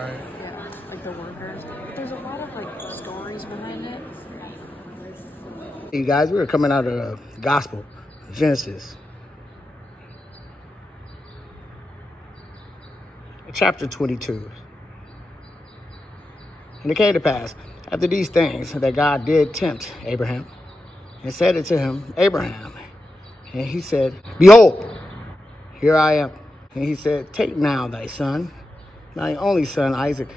Right. Yeah, like the workers. But there's a lot of like stories behind it. Hey guys, we were coming out of the Gospel, Genesis, chapter 22. And it came to pass, after these things, that God did tempt Abraham, and said unto him, Abraham. And he said, Behold, here I am. And he said, Take now thy son, thy only son Isaac,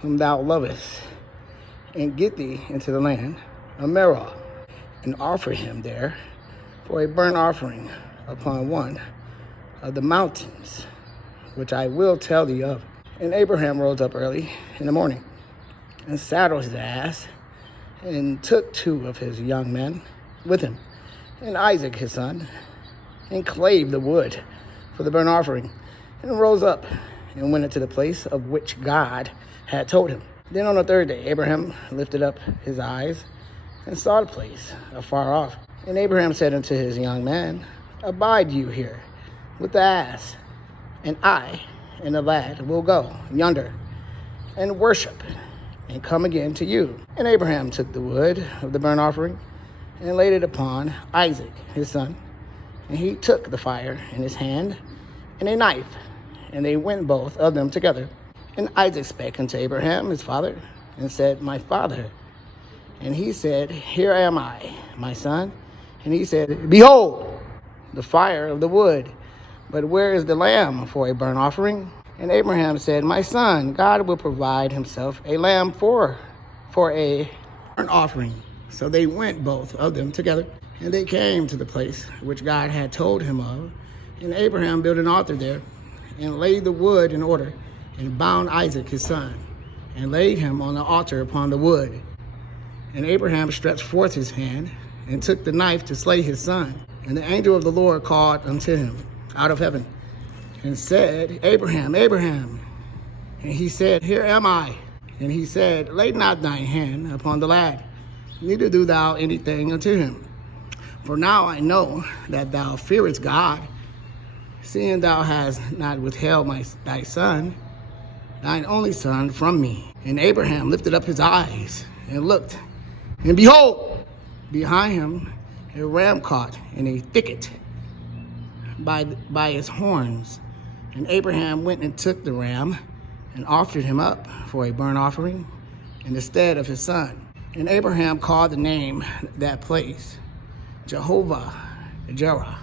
whom thou lovest, and get thee into the land of Moriah, and offer him there for a burnt offering upon one of the mountains, which I will tell thee of. And Abraham rose up early in the morning, and saddled his ass, and took 2 of his young men with him, and Isaac his son, and clave the wood for the burnt offering, and rose up, and went into the place of which God had told him. Then on the 3rd day Abraham lifted up his eyes, and saw the place afar off. And Abraham said unto his young man, Abide you here with the ass, and I and the lad will go yonder, and worship, and come again to you. And Abraham took the wood of the burnt offering, and laid it upon Isaac his son. And he took the fire in his hand, and a knife, and they went both of them together. And Isaac spake unto Abraham his father, and said, My father. And he said, Here am I, my son. And he said, Behold, the fire of the wood, but where is the lamb for a burnt offering? And Abraham said, My son, God will provide himself a lamb for a burnt offering. So they went both of them together, and they came to the place which God had told him of. And Abraham built an altar there, and laid the wood in order, and bound Isaac his son, and laid him on the altar upon the wood. And Abraham stretched forth his hand, and took the knife to slay his son. And the angel of the Lord called unto him out of heaven, and said, Abraham, Abraham. And he said, Here am I. And he said, Lay not thine hand upon the lad, neither do thou anything unto him. For now I know that thou fearest God, seeing thou hast not withheld thy son, thine only son, from me. And Abraham lifted up his eyes, and looked, and behold, behind him a ram caught in a thicket by its horns. And Abraham went and took the ram, and offered him up for a burnt offering in the stead of his son. And Abraham called the name that place Jehovah Jireh,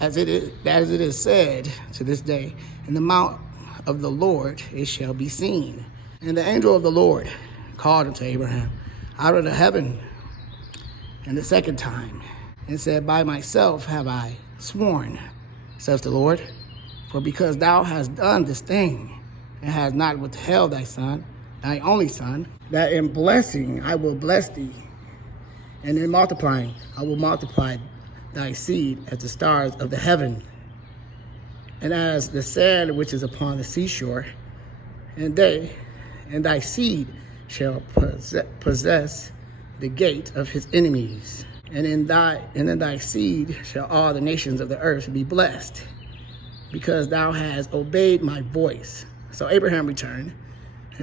as it is said to this day, In the mount of the Lord it shall be seen. And the angel of the Lord called unto Abraham out of the heaven, and the 2nd time, and said, By myself have I sworn, says the Lord, for because thou hast done this thing, and hast not withheld thy son, thy only son, that in blessing I will bless thee, and in multiplying I will multiply thy seed as the stars of the heaven, and as the sand which is upon the seashore. And thy seed shall possess the gate of his enemies. And in thy seed shall all the nations of the earth be blessed, because thou hast obeyed my voice. So Abraham returned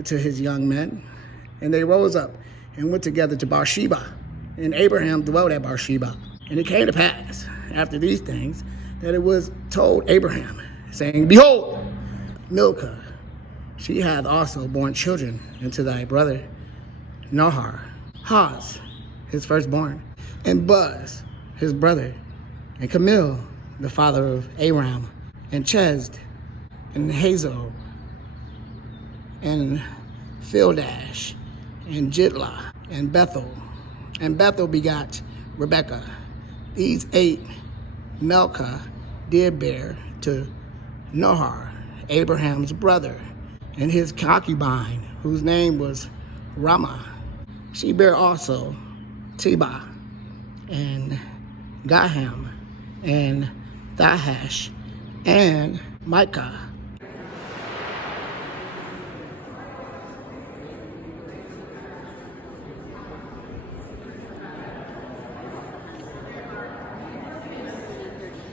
to his young men, and they rose up and went together to Beersheba. And Abraham dwelt at Beersheba. And it came to pass, after these things, that it was told Abraham, saying, Behold, Milcah, she hath also borne children unto thy brother Nahor, Haz, his firstborn, and Buz, his brother, and Camil, the father of Aram, and Chesed, and Hazo, and Fildash, and Jidlah, and Bethel. And Bethel begot Rebekah. These 8 Milcah did bear to Nahor, Abraham's brother, and his concubine, whose name was Ramah. She bare also Tebah, and Gaham, and Thahash, and Micah.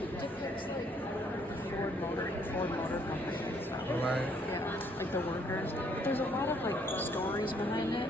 It depicts like Ford Motor Company and stuff. Right. Yeah. like the workers, but there's a lot of like stories behind it.